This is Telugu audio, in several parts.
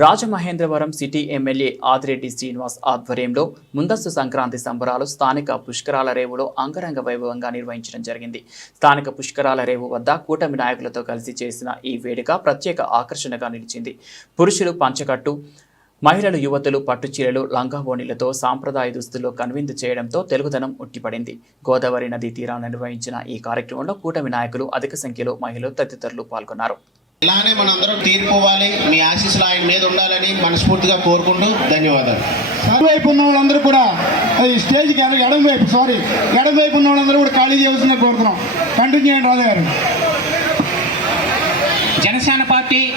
రాజమహేంద్రవరం సిటీ ఎమ్మెల్యే ఆదిరెడ్డి శ్రీనివాస్ ఆధ్వర్యంలో ముందస్తు సంక్రాంతి సంబరాలు స్థానిక పుష్కరాల రేవులో అంగరంగ వైభవంగా నిర్వహించడం జరిగింది. స్థానిక పుష్కరాల రేవు వద్ద కూటమి నాయకులతో కలిసి చేసిన ఈ వేడుక ప్రత్యేక ఆకర్షణగా నిలిచింది. పురుషులు పంచకట్టు మహిళలు యువతులు పట్టుచీరలు లంగావోణిలతో సాంప్రదాయ దుస్తుల్లో కనువిందు చేయడంతో తెలుగుదనం ఉట్టిపడింది. గోదావరి నదీ తీరాన్ని నిర్వహించిన ఈ కార్యక్రమంలో కూటమి నాయకులు అధిక సంఖ్యలో మహిళలు తదితరులు పాల్గొన్నారు. ఇలానే మనందరం తీర్పు ఇవ్వాలి. మీ ఆశీస్సులు ఆయన మీద ఉండాలని మనస్ఫూర్తిగా కోరుకుంటూ ధన్యవాదాలు. వైపు ఉన్న వాళ్ళందరూ కూడా ఈ స్టేజ్కి ఎడ- ఎడమ వైపు సారీ ఎడమ వైపు ఉన్న వాళ్ళందరూ కూడా ఖాళీ చేయవలసిందిగా కోరుతున్నాం. కంటిన్యూ చేయండి రాజా గారు జనసేన పార్టీ.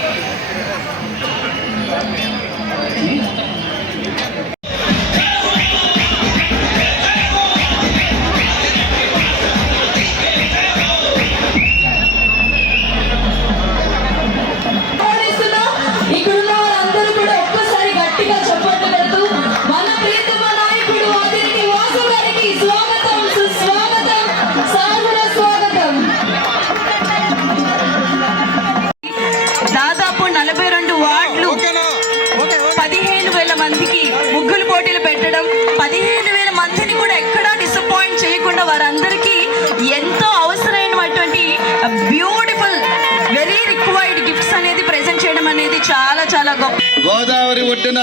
గోదావరి ఒడ్డున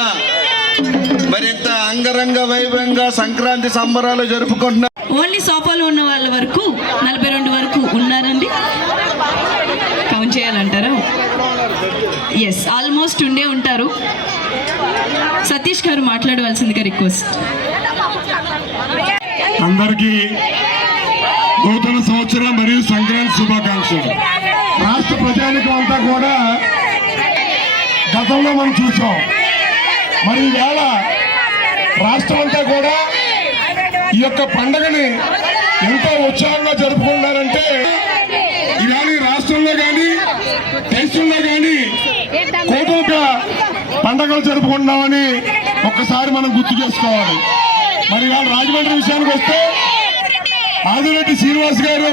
మరింత అంగరంగ వైభవంగా సంక్రాంతి సంబరాలు జరుపుకుంటున్నారు? ఓన్లీ సోఫాలో ఉన్న వాళ్ళ వరకు నలభై రెండు వరకు ఉన్నారండి. కౌంట్ చేయాలంటారా? ఎస్ ఆల్మోస్ట్ ఉండే ఉంటారు. సతీష్ గారు మాట్లాడవలసిందిగా రిక్వెస్ట్ అందరికీ నూతన సంవత్సరం మరియు సంక్రాంతి శుభాకాంక్షలు. రాష్ట్ర ప్రజానికం అంతా కూడా గతంలో మనం చూసాం. మరి ఈవేళ రాష్ట్రం అంతా కూడా ఈ యొక్క పండగని ఎంతో ఉత్సాహంగా జరుపుకున్నారంటే ఈవేళ ఈ రాష్ట్రంలో కానీ దేశంలో కానీ కోటొక పండగలు జరుపుకుంటున్నామని ఒక్కసారి మనం గుర్తు చేసుకోవాలి. మరి ఇవాళ రాజమండ్రి విషయానికి వస్తే ఆదిరెడ్డి శ్రీనివాస్ గారు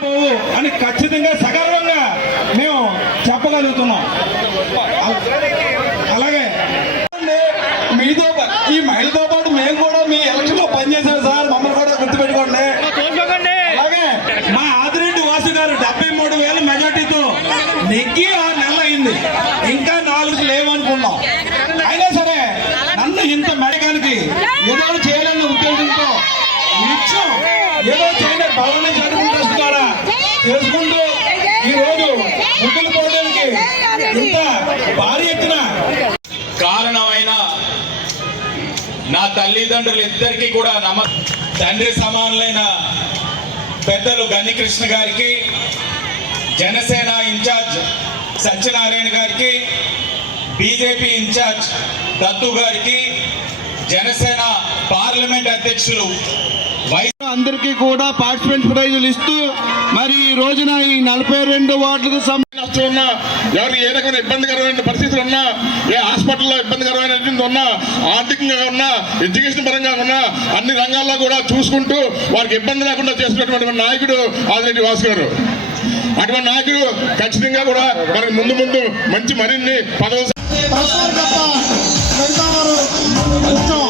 పోవు అని ఖచ్చితంగా సగర్వంగా మేము చెప్పగలుగుతున్నాం అలాగే మీతో పా- ఈ మహిళతో పాటు మేము కూడా మీ ఎలక్షన్లో పనిచేసాం సార్ మమ్మల్ని కూడా గుర్తుపెట్టుకోండి అలాగే మా ఆదిరెడ్డి వాసు గారు డెబ్బై మూడు వేల మెజార్టీతో నెగ్గి ఆరు నెలలు అయింది ఇంకా నాలుగు లేవనుకున్నాం అయినా సరే నన్ను ఇంత మెడగానికి ఏదో ఒకటి చేయాలన్న ఉద్దేశంతో నిత్యం ఏదో చేయని భవన జరుగుతున్న ట్రస్ట్ ద్వారా చేసుకుంటూ ఈ రోజు ముగ్గులు పోవడానికి ఇంత భారీ ఎత్తున. కారణమైన నా తల్లిదండ్రులు ఇద్దరికి కూడా నమ తండ్రి సమానులైన పెద్దలు గన్నికృష్ణ గారికి జనసేన ఇన్ఛార్జ్ సత్యనారాయణ గారికి బీజేపీ ఇన్ఛార్జ్ దత్తు గారికి జనసేన పార్లమెంట్ అధ్యక్షులు వై అందరికీ కూడా పార్టిసిపెంట్ ప్రైజులు ఇస్తూ మరి ఈ రోజున ఈ నలభై రెండు వార్డులకు సం- నష్టం ఉన్నా ఎవరికి ఏ రకమైన ఇబ్బందికరమైన పరిస్థితులు ఉన్నా ఏ హాస్పిటల్లో ఇబ్బందికరమైన ఉన్నా ఆర్థికంగా ఉన్నా ఎడ్యుకేషన్ పరంగా ఉన్నా అన్ని రంగాల్లో కూడా చూసుకుంటూ వారికి ఇబ్బంది లేకుండా చేస్తున్నటువంటి నాయకుడు ఆదిరెడ్డి వాసు గారు. అటువంటి నాయకుడు ఖచ్చితంగా కూడా మనకి ముందు ముందు మంచి మరిన్ని పదవులు మిగతా వారు కొంచెం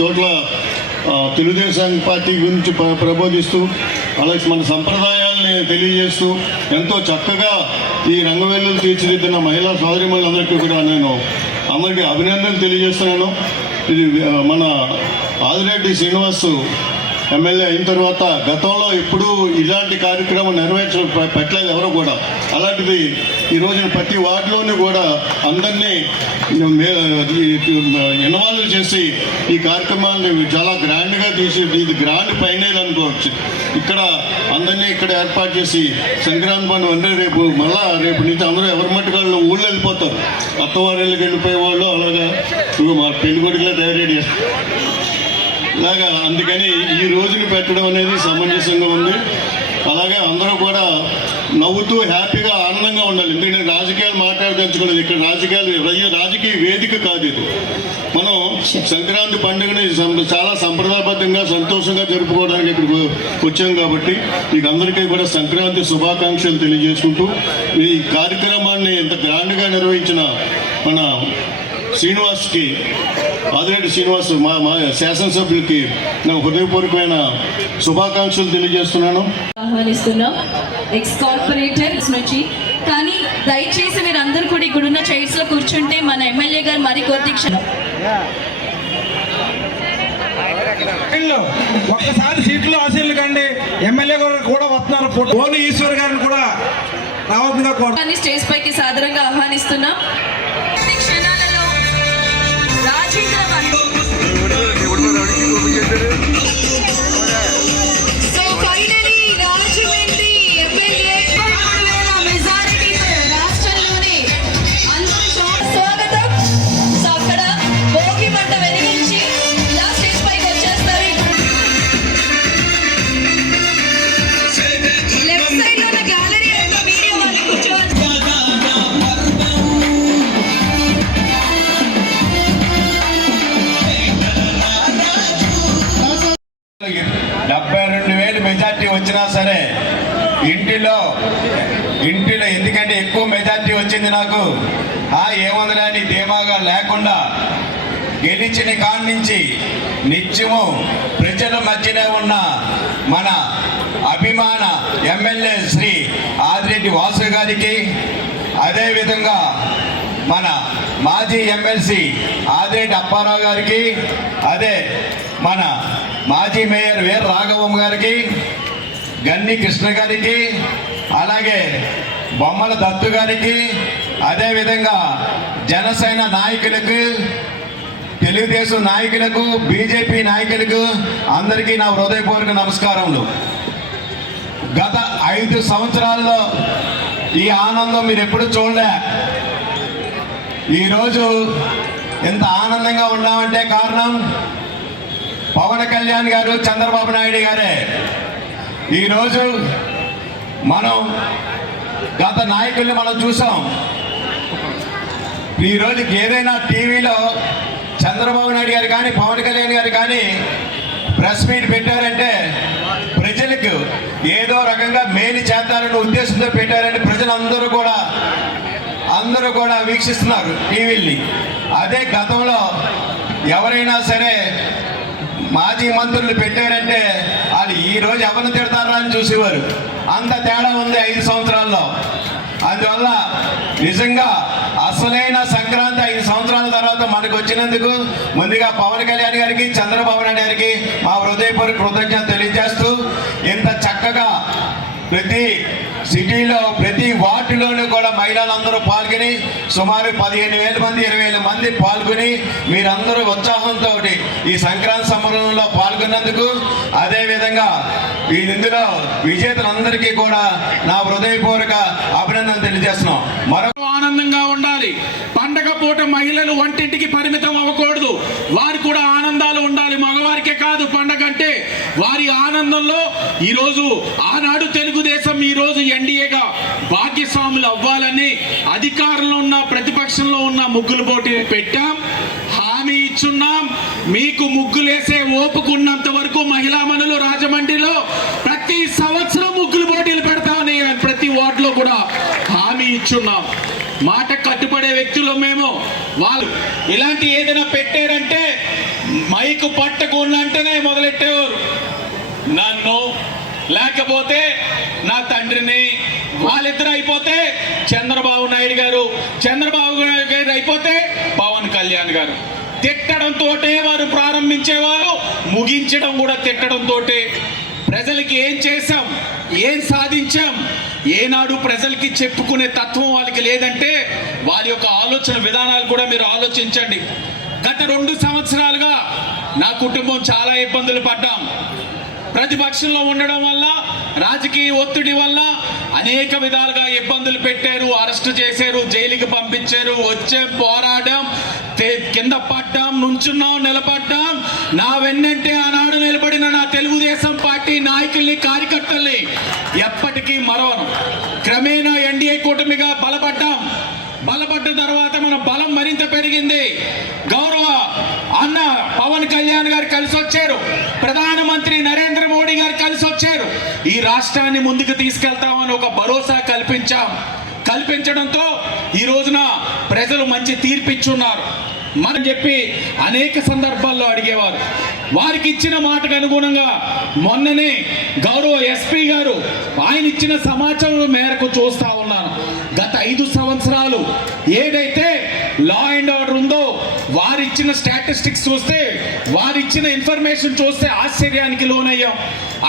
చోట్ల తెలుగుదేశం పార్టీ గురించి ప్రబోధిస్తూ అలాగే మన సంప్రదాయాల్ని తెలియజేస్తూ ఎంతో చక్కగా ఈ రంగవేలులు తీర్చిదిద్దిన మహిళా సోదరిమణులందరికీ కూడా నేను అందరికీ అభినందనలు తెలియజేస్తున్నాను. ఇది మన ఆదిరెడ్డి శ్రీనివాస్ ఎమ్మెల్యే అయిన తర్వాత గతంలో ఎప్పుడూ ఇలాంటి కార్యక్రమం నెరవేర్చ పెట్టలేదు ఎవరు కూడా. అలాంటిది ఈ రోజున ప్రతి వార్డులోనూ కూడా అందరినీ ఇన్వాల్వ్ చేసి ఈ కార్యక్రమాన్ని చాలా గ్రాండ్గా తీసి ఇది గ్రాండ్ పైనేది అనుకోవచ్చు. ఇక్కడ అందరినీ ఇక్కడ ఏర్పాటు చేసి సంక్రాంతి పండుగ అంటే రేపు మళ్ళా రేపు నుంచి అందరూ ఎవరి మట్టి వాళ్ళు ఊళ్ళో వెళ్ళిపోతారు. అత్తవారిళ్ళకి వెళ్ళిపోయే వాళ్ళు అలాగా. మా పెళ్ళి కొడుకులే తయారు చేస్తారు ఇలాగా అందుకని ఈ రోజుని పెట్టడం అనేది సమంజసంగా ఉంది. అలాగే అందరూ కూడా నవ్వుతూ హ్యాపీగా ఆనందంగా ఉండాలి. ఎందుకంటే రాజకీయాలు మాట్లాడదలుచుకున్నది ఇక్కడ రాజకీయాలు రాజకీయ వేదిక కాదు ఇది. మనం సంక్రాంతి పండుగని చాలా సంప్రదాయబద్ధంగా సంతోషంగా జరుపుకోవడానికి ఇక్కడికి వచ్చాం కాబట్టి మీకు అందరికీ కూడా సంక్రాంతి శుభాకాంక్షలు తెలియజేసుకుంటూ ఈ కార్యక్రమాన్ని ఇంత గ్రాండ్గా నిర్వహించిన మన శ్రీనివాస్కి ఆదిరెడ్డి శ్రీనివాస్ మా మా శాసనసభ్యులకి నా హృదయపూర్వకమైన శుభాకాంక్షలు తెలియజేస్తున్నాను. ఆహ్వానిస్తున్నాం. ఎక్స్ కార్పొరేటర్స్ నుంచి కానీ దయచేసి మీరు అందరూ కూడా ఇక్కడున్న చైర్స్లో కూర్చుంటే మన ఎమ్మెల్యే గారు మరి కొద్ది ఒక్కసారి సీట్లు ఆశీర్లు కండి. ఎమ్మెల్యే గారు కూడా వస్తున్నారు. ఓని ఈశ్వర్ గారిని కూడా కానీ స్టేజ్ పైకి సాదరంగా ఆహ్వానిస్తున్నాం. 亲爱的。గెలిచిన కాడి నుంచి నిత్యము ప్రజల మధ్యనే ఉన్న మన అభిమాన ఎమ్మెల్యే శ్రీ ఆదిరెడ్డి వాసు గారికి అదేవిధంగా మన మాజీ ఎమ్మెల్సీ ఆదిరెడ్డి అప్పారావు గారికి అదే మన మాజీ మేయర్ వేర్ రాఘవం గారికి గన్ని కృష్ణ గారికి అలాగే బొమ్మల దత్తు గారికి అదేవిధంగా జనసేన నాయకులకు తెలుగుదేశం నాయకులకు బీజేపీ నాయకులకు అందరికీ నా హృదయపూర్వక నమస్కారములు. గత ఐదు సంవత్సరాల్లో ఈ ఆనందం మీరు ఎప్పుడు చూడలే. ఈరోజు ఎంత ఆనందంగా ఉన్నామంటే కారణం పవన్ కళ్యాణ్ గారు చంద్రబాబు నాయుడు గారే. ఈరోజు మనం గత నాయకుల్ని మనం చూసాం. ఈరోజుకి ఏదైనా టీవీలో చంద్రబాబు నాయుడు గారు కానీ పవన్ కళ్యాణ్ గారు కానీ ప్రెస్ మీట్ పెట్టారంటే ప్రజలకు ఏదో రకంగా మేలు చేద్దారనే ఉద్దేశంతో పెట్టారంటే ప్రజలందరూ కూడా అందరూ కూడా వీక్షిస్తున్నారు టీవీల్ని. అదే గతంలో ఎవరైనా సరే మాజీ మంత్రులు పెట్టారంటే వాళ్ళు ఈ రోజు ఎవరిని తిడతారా అని చూసేవారు. అంత తేడా ఉంది ఐదు సంవత్సరాల్లో. అందువల్ల నిజంగా అసలైన సంక్రాంతి ఐదు సంవత్సరాల తర్వాత మనకు వచ్చినందుకు ముందుగా పవన్ కళ్యాణ్ గారికి చంద్రబాబు నాయుడు గారికి మా హృదయపూర్వక కృతజ్ఞత తెలియజేస్తూ ఇంత చక్కగా ప్రతి సిటీలో ప్రతి వార్డులోనూ కూడా మహిళలందరూ పాల్గొని సుమారు పదిహేను వేల మంది ఇరవై వేల మంది పాల్గొని మీరందరూ ఉత్సాహంతో ఈ సంక్రాంతి సంబరంలో పాల్గొన్నందుకు అదేవిధంగా ఈ ఇందులో విజేతలందరికీ కూడా నా హృదయపూర్వక అభినందన తెలియజేస్తున్నాం. మరొక ఆనందంగా ఉండాలి. పండగ పూట మహిళలు వంటింటికి పరిమితం అవ్వకూడదు. వారు కూడా ఆనందాలు ఉండాలి. మగవారికే కాదు పండగ అంటే వారి ఆనందంలో ఈరోజు ఆనాడు తెలుగుదేశం ఈరోజు ఎన్డీఏగా భాగ్యస్వాములు అవ్వాలని అధికారంలో ఉన్న ప్రతిపక్షంలో ఉన్న ముగ్గులు పోటీ పెట్టాం. హామీ ఇచ్చున్నాం. మీకు ముగ్గులేసే ఓపుకున్నంత వరకు మహిళా మనులు రాజమండ్రిలో ప్రతి సంవత్సరం ముగ్గులు పోటీలు పెడతామని ప్రతి వార్డులో కూడా ఇచ్చున్నాం. మాట కట్టుబడే వ్యక్తులు మేము. వాళ్ళు ఇలాంటి ఏదైనా పెట్టారంటే మైకు పట్టకుండాంటేనే మొదలెట్టేవారు. నన్ను లేకపోతే నా తండ్రిని వాళ్ళిద్దరు అయిపోతే చంద్రబాబు నాయుడు గారు చంద్రబాబు నాయుడు గారు అయిపోతే పవన్ కళ్యాణ్ గారు. తిట్టడంతో వారు ప్రారంభించేవారు ముగించడం కూడా తిట్టడంతో ప్రజలకి ఏం చేశాం? ఏం సాధించాం? ఏనాడు ప్రజలకి చెప్పుకునే తత్వం వాళ్ళకి లేదంటే వారి యొక్క ఆలోచన విధానాలు కూడా మీరు ఆలోచించండి. గత రెండు సంవత్సరాలుగా నా కుటుంబం చాలా ఇబ్బందులు పడ్డాం. ప్రతిపక్షంలో ఉండడం వల్ల రాజకీయ ఒత్తిడి వల్ల అనేక విధాలుగా ఇబ్బందులు పెట్టారు అరెస్ట్ చేశారు జైలుకి పంపించారు వచ్చే పోరాటం కింద పడ్డాం నుంచున్నాం నిలబడ్డాం. నా వెన్నంటే ఆనాడు నిలబడిన నా తెలుగుదేశం పార్టీ నాయకుల్ని కార్యకర్తల్ని ఎప్పటికీ మరవను. క్రమేణా ఎన్డీఏ కూటమిగా బలపడ్డాం. బలపడ్డ తర్వాత మన బలం మరింత పెరిగింది. గౌరవ అన్న పవన్ కళ్యాణ్ గారు కలిసి వచ్చారు ప్రధానమంత్రి నరేంద్ర మోడీ గారు కలిసి వచ్చారు ఈ రాష్ట్రాన్ని ముందుకు తీసుకెళ్తామని ఒక భరోసా కల్పించాం. కల్పించడంతో ఈ రోజున ప్రజలు మంచి తీర్పిచ్చున్నారు. మనం చెప్పి అనేక సందర్భాల్లో అడిగేవారు. వారికి ఇచ్చిన మాటకు అనుగుణంగా మొన్ననే గౌరవ ఎస్పీ గారు ఆయన ఇచ్చిన సమాచారం మేరకు చూస్తా ఉన్నాను. గత ఐదు సంవత్సరాలు ఏదైతే లా అండ్ ఆర్డర్ ఉందో వారిచ్చిన స్టాటిస్టిక్స్ చూస్తే వారిచ్చిన ఇన్ఫర్మేషన్ చూస్తే ఆశ్చర్యానికి లోనయ్యాం.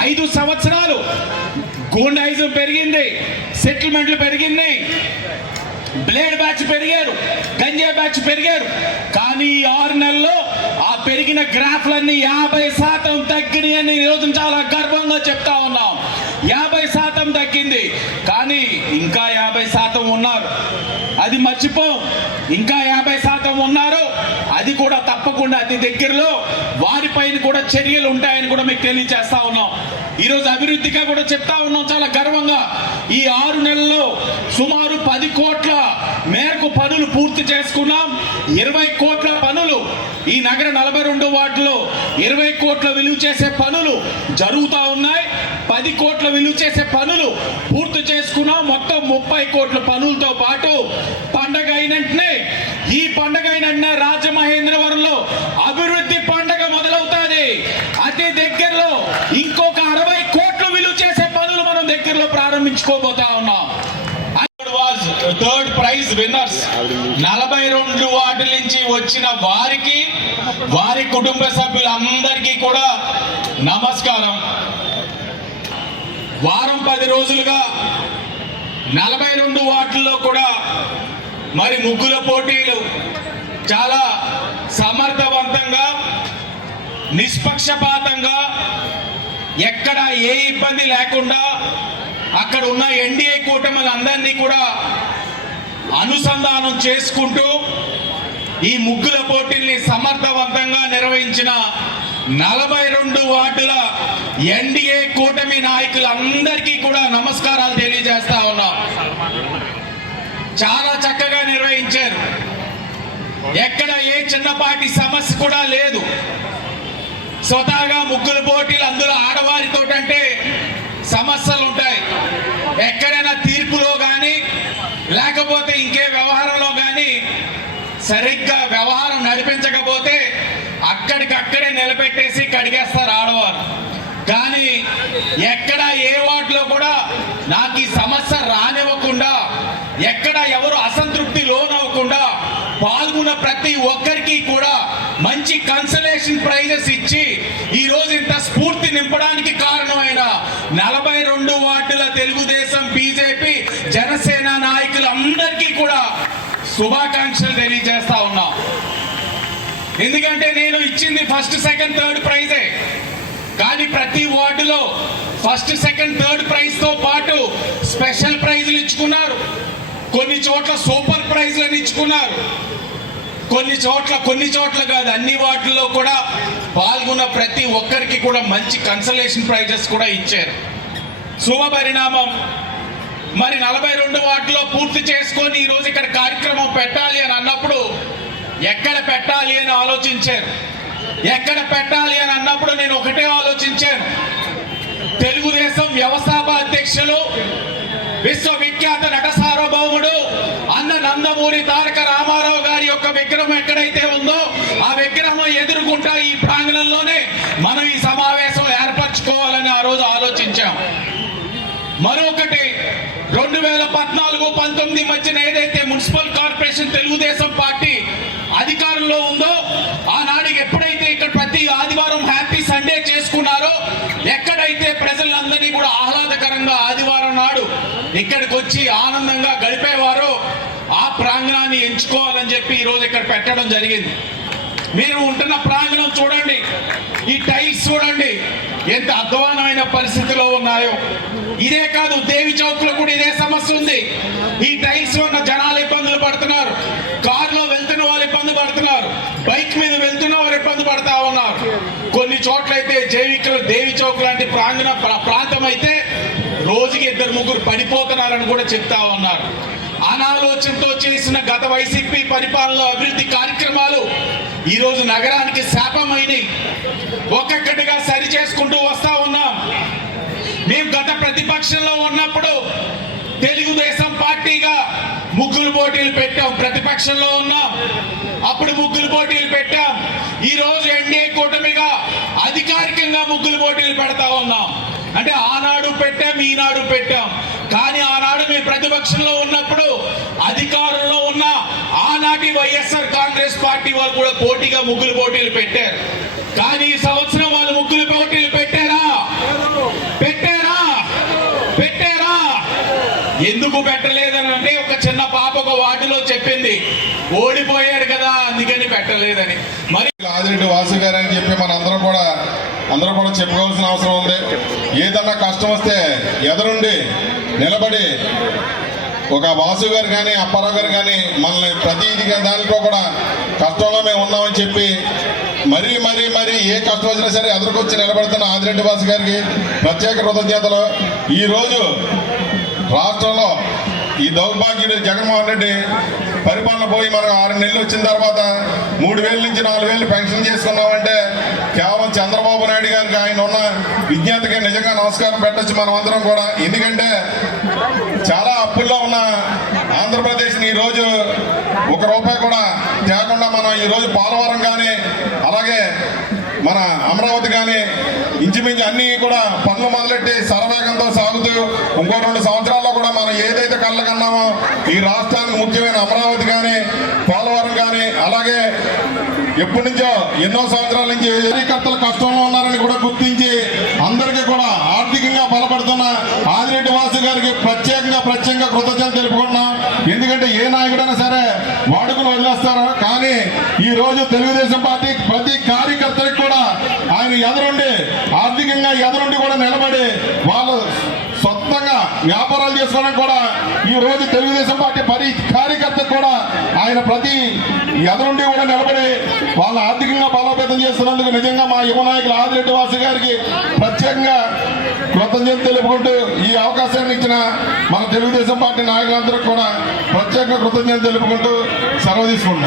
ఐదు సంవత్సరాలు గూండాయిజం పెరిగింది సెటిల్మెంట్లు పెరిగింది. బ్లేడ్ బ్యాచ్ పెరిగారు గంజా బ్యాచ్ పెరిగారు. కానీ ఈ ఆరు నెలల్లో ఆ పెరిగిన గ్రాఫ్లన్నీ యాభై శాతం తగ్గినాయి అని ఈరోజు చాలా గర్వంగా చెప్తా ఉన్నాం. యాభై శాతం తగ్గింది కానీ ఇంకా యాభై శాతం ఉన్నారు. అది మర్చిపో ఇంకా యాభై శాతం ఉన్నారు. అది కూడా తప్పకుండా అతి దగ్గరలో వారిపైన కూడా చర్యలు ఉంటాయని కూడా మీకు తెలియజేస్తా ఉన్నాం. ఈరోజు అభివృద్ధిగా కూడా చెప్తా ఉన్నాం చాలా గర్వంగా. ఈ ఆరు నెలల్లో సుమారు పది కోట్ల మేరకు పనులు పూర్తి చేసుకున్నాం. ఇరవై కోట్ల పనులు ఈ నగర నలభై రెండు వార్డులో ఇరవై కోట్ల విలువ చేసే పనులు జరుగుతూ ఉన్నాయి. పది కోట్ల విలువ చేసే పనులు పూర్తి చేసుకున్నాం. మొత్తం ముప్పై కోట్ల పనులతో పాటు పండగ అయినంటనే ఈ పండగ అయినంటనే రాజమహేంద్రవరంలో అభివృద్ధి పండగ మొదలవుతుంది. అతి దగ్గరలో ఇంకొక అరవై కోట్ల విలువ చేసే పనులు మనం దగ్గరలో ప్రారంభించుకోబోతాం. థర్డ్ ప్రైజ్ విన్నర్స్ నలభై రెండు వార్డుల నుంచి వచ్చిన వారికి వారి కుటుంబ సభ్యులందరికీ కూడా నమస్కారం. వారం పది రోజులుగా నలభై రెండు వాటిల్లో కూడా మరి ముగ్గుల పోటీలు చాలా సమర్థవంతంగా నిష్పక్షపాతంగా ఎక్కడ ఏ ఇబ్బంది లేకుండా అక్కడ ఉన్న ఎన్డీఏ కూటమిలందరినీ కూడా అనుసంధానం చేసుకుంటూ ఈ ముగ్గుల పోటీల్ని సమర్థవంతంగా నిర్వహించిన నలభై రెండు వార్డుల ఎన్డీఏ కూటమి నాయకులందరికీ కూడా నమస్కారాలు తెలియజేస్తా ఉన్నాం. చాలా చక్కగా నిర్వహించారు. ఎక్కడ ఏ చిన్నపాటి సమస్య కూడా లేదు. స్వతహాగా ముగ్గుల పోటీలు అందులో ఆడవారితో అంటే సమస్యలు ఉంటాయి ఎక్కడైనా తీర్పులో కానీ లేకపోతే ఇంకే వ్యవహారంలో కానీ సరిగ్గా వ్యవహారం నడిపించకపోతే అక్కడికక్కడే నిలబెట్టేసి కడిగేస్తారు ఆడవారు కానీ ఎక్కడ ఏ వాటిలో కూడా నాకు ఈ సమస్య రానివ్వకుండా ఎక్కడ ఎవరు అసంతృప్తి లోనవ్వకుండా పాల్గొన్న ప్రతి ఒక్కరికి కూడా మంచి కన్సలేషన్ ప్రైజెస్ ఇచ్చి ఈ రోజు ఇంత స్ఫూర్తి నింపడానికి కారణమైన నలభై రెండు వార్డుల తెలుగుదేశం బీజేపీ జనసేన నాయకులందరికీ కూడా శుభాకాంక్షలు తెలియజేస్తా ఉన్నాం ఎందుకంటే నేను ఇచ్చింది ఫస్ట్ సెకండ్ థర్డ్ ప్రైజే. కానీ ప్రతి వార్డులో ఫస్ట్ సెకండ్ థర్డ్ ప్రైజ్తో పాటు స్పెషల్ ప్రైజ్లు ఇచ్చుకున్నారు. కొన్ని చోట్ల సూపర్ ప్రైజ్లను ఇచ్చుకున్నారు. కొన్ని చోట్ల కొన్ని చోట్ల కాదు అన్ని వార్డుల్లో కూడా పాల్గొన్న ప్రతి ఒక్కరికి కూడా మంచి కన్సలేషన్ ప్రైజెస్ కూడా ఇచ్చారు. శుభ పరిణామం. మరి నలభై రెండు వార్డులో పూర్తి చేసుకొని ఈరోజు ఇక్కడ కార్యక్రమం పెట్టాలి అని అన్నప్పుడు ఎక్కడ పెట్టాలి అని ఆలోచించారు? ఎక్కడ పెట్టాలి అని అన్నప్పుడు నేను ఒకటే ఆలోచించాను. తెలుగుదేశం వ్యవస్థాప అధ్యక్షులు విశ్వవిఖ్యాత నట సార్వభౌముడు అన్న నందమూరి తారక రామారావు గారి యొక్క విగ్రహం ఎక్కడైతే ఉందో ఆ విగ్రహం ఎదుర్కొంటా ఈ ప్రాంగణంలోనే మనం ఈ సమావేశం ఏర్పరచుకోవాలని ఆ రోజు ఆలోచించాం. మరొకటి రెండు వేల పద్నాలుగు పంతొమ్మిది మధ్యన ఏదైతే మున్సిపల్ కార్పొరేషన్ తెలుగుదేశం పార్టీ అధికారంలో ఉందో ఆనాడు ఎప్పుడైతే ఇక్కడ ప్రతి ఆదివారం హ్యాపీ సండే చేసుకున్నారో ఎక్కడైతే ప్రజలందరినీ కూడా ఆహ్లాదకరంగా ఆదివారం నాడు ఇక్కడికి వచ్చి ఆనందంగా గడిపేవారో ఆ ప్రాంగణాన్ని ఎంచుకోవాలని చెప్పి ఈరోజు ఇక్కడ పెట్టడం జరిగింది. మీరు ఉంటున్న ప్రాంగణం చూడండి ఈ టైల్స్ చూడండి ఎంత అధ్వానమైన పరిస్థితిలో ఉన్నాయో. ఇదే కాదు దేవి చౌక్లో కూడా ఇదే సమస్య ఉంది. ఈ టైల్స్ ఉన్న జనాలు ఇబ్బందులు పడుతున్నారు కారులో వెళ్తున్న వాళ్ళు ఇబ్బంది పడుతున్నారు బైక్ మీద వెళ్తున్న వారు ఇబ్బంది పడతా ఉన్నారు కొన్ని చోట్లయితే జైవికలు దేవి చౌక్ లాంటి ప్రాంగణ ప్రా- ప్రాంతం అయితే రోజుకి ఇద్దరు ముగ్గురు పడిపోతున్నారని కూడా చెప్తా ఉన్నారు. అనాలోచనతో చేసిన గత వైసీపీ పరిపాలనలో అభివృద్ధి కార్యక్రమాలు ఈరోజు నగరానికి శాపమైనవి ఒక్కొక్కటిగా సరి చేసుకుంటూ వస్తా ఉన్నాం. మేము గత ప్రతిపక్షంలో ఉన్నప్పుడు తెలుగుదేశం పార్టీగా ముగ్గులు పోటీలు పెట్టాం ప్రతిపక్షంలో ఉన్నాం. అప్పుడు ముగ్గులు పోటీలు పెట్టాం. ఈ రోజు ఎన్డీఏ కూటమిగా అధికారికంగా ముగ్గులు పోటీలు పెడతా ఉన్నాం. అంటే ఆనాడు పెట్టాం ఈనాడు పెట్టాం. కానీ ఆనాడు మేము ప్రతిపక్షంలో ఉన్నప్పుడు అధికారంలో ఉన్న ఆనాటి వైఎస్ఆర్ కాంగ్రెస్ పార్టీ వాళ్ళు కూడా పోటీగా ముగ్గులు పోటీలు పెట్టారు. కానీ ఈ సంవత్సరం వాళ్ళు ముగ్గులు పోటీలు పెట్టారా? పెట్టారా? పెట్టారా? ఎందుకు పెట్టలేదని అంటే ఒక చిన్న పాప ఒక వార్డులో చెప్పింది. ఓడిపోయాడు కదా అందుకని పెట్టలేదని. మరి ఆదిరెడ్డి వాసు గారు అని చెప్పి మనందరం కూడా అందరం కూడా చెప్పుకోవాల్సిన అవసరం ఉంది. ఏదన్నా కష్టం వస్తే ఎదురుండి నిలబడి ఒక వాసు గారు కానీ అప్పారావు గారు కానీ మనల్ని ప్రతి దాంట్లో కూడా కష్టంలో మేము ఉన్నామని చెప్పి మరీ మరీ మరీ ఏ కష్టం వచ్చినా సరే ఎదురుకొచ్చి నిలబడుతున్న ఆదిరెడ్డి వాసు గారికి ప్రత్యేక కృతజ్ఞతలు. ఈరోజు రాష్ట్రంలో ఈ దౌర్భాగ్యుడు జగన్మోహన్ రెడ్డి పరిపాలన పోయి మనం ఆరు నెలలు వచ్చిన తర్వాత మూడు వేల నుంచి నాలుగు వేలు పెన్షన్ చేసుకున్నామంటే కేవలం చంద్రబాబు నాయుడు గారికి ఆయన ఉన్న విజ్ఞతకి నిజంగా నమస్కారం పెట్టచ్చు మనం అందరం కూడా. ఎందుకంటే చాలా అప్పుల్లో ఉన్న ఆంధ్రప్రదేశ్ని ఈ రోజు ఒక రూపాయి కూడా తేకుండా మనం ఈ రోజు పోలవరం కానీ అలాగే మన అమరావతి కానీ ఇంచుమించు అన్ని కూడా పనులు మొదలెట్టి సరవేగంతో సాగుతూ ఇంకో రెండు సంవత్సరాల్లో కూడా మనం ఏదైతే కళ్ళకన్నామో ఈ రాష్ట్రానికి ముఖ్యమైన అమరావతి కానీ పోలవరం కానీ అలాగే ఎప్పటి నుంచో ఎన్నో సంవత్సరాల నుంచి కార్యకర్తలు కష్టంలో ఉన్నారని కూడా గుర్తించి అందరికీ కూడా ఆర్థికంగా బలపడుతున్న ఆదిరెడ్డి వాసు గారికి ప్రత్యేకంగా ప్రత్యేకంగా కృతజ్ఞతలు తెలుపుకుంటున్నాం. ఎందుకంటే ఏ నాయకుడైనా సరే వాడుకుని వదిలేస్తారు? కానీ ఈ రోజు తెలుగుదేశం పార్టీ ప్రతి కార్యకర్తలు కూడా ఎదురుండి ఆర్థికంగా ఎదురుండి కూడా నిలబడి వాళ్ళు సొంతంగా వ్యాపారాలు చేసుకోవడానికి కూడా ఈ రోజు తెలుగుదేశం పార్టీ పరి కార్యకర్త కూడా ఆయన ప్రతి ఎదురుండి కూడా నిలబడి వాళ్ళ ఆర్థికంగా బలోపేతం చేస్తున్నందుకు నిజంగా మా యువ నాయకులు ఆదిరెడ్డి వాసు గారికి ప్రత్యేకంగా కృతజ్ఞత తెలుపుకుంటూ ఈ అవకాశాన్ని ఇచ్చిన మన తెలుగుదేశం పార్టీ నాయకులందరికీ కూడా ప్రత్యేక కృతజ్ఞత తెలుపుకుంటూ సెలవు తీసుకుంటున్నాం.